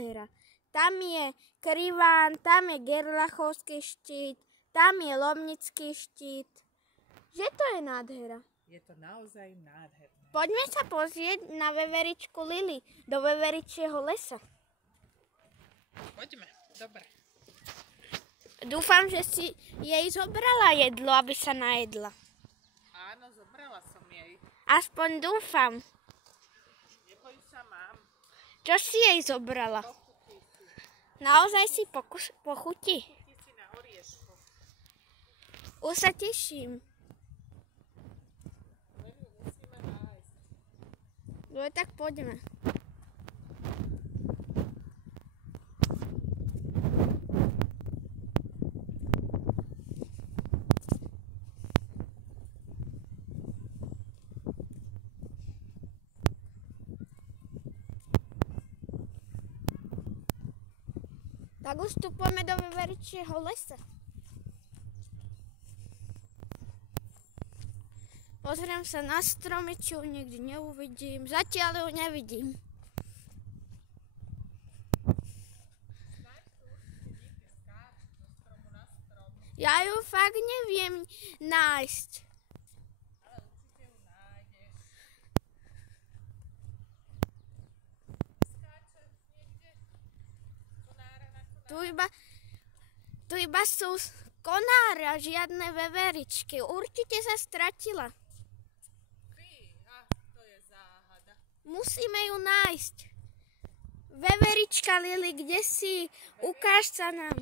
nádhera. Tam je Kriván, tam je Gerlachovský štít, tam je Lomnický štít. Že to je nádhera. Je to naozaj nádherné. Poďme sa pozrieť na veveričku Lily, do veveričieho lesa. Poďme, dobre. Dúfam, že si jej zobrala jedlo, aby sa najedla. Áno, zobrala som jej. Aspoň dúfam. Neboj sa, mám. Čo si jej zobrala? Pochutí si. Naozaj si pochutí? Pochutí si na orieško. Už sa teším. Len ju musíme nájsť. No tak poďme. Tak už vstupujeme do veveričieho lesa. Pozriem sa na stromy, či ju niekde neuvidím. Zatiaľ ju nevidím. Ja ju fakt neviem nájsť. Ale určite ju nájdeš. Skáče niekde? Konára na konára? Tu iba sú konáre a žiadne veveričky. Určite sa stratila. Fíha, to je záhada. Musíme ju nájsť. Veverička Lily, kde si? Ukáž sa nám.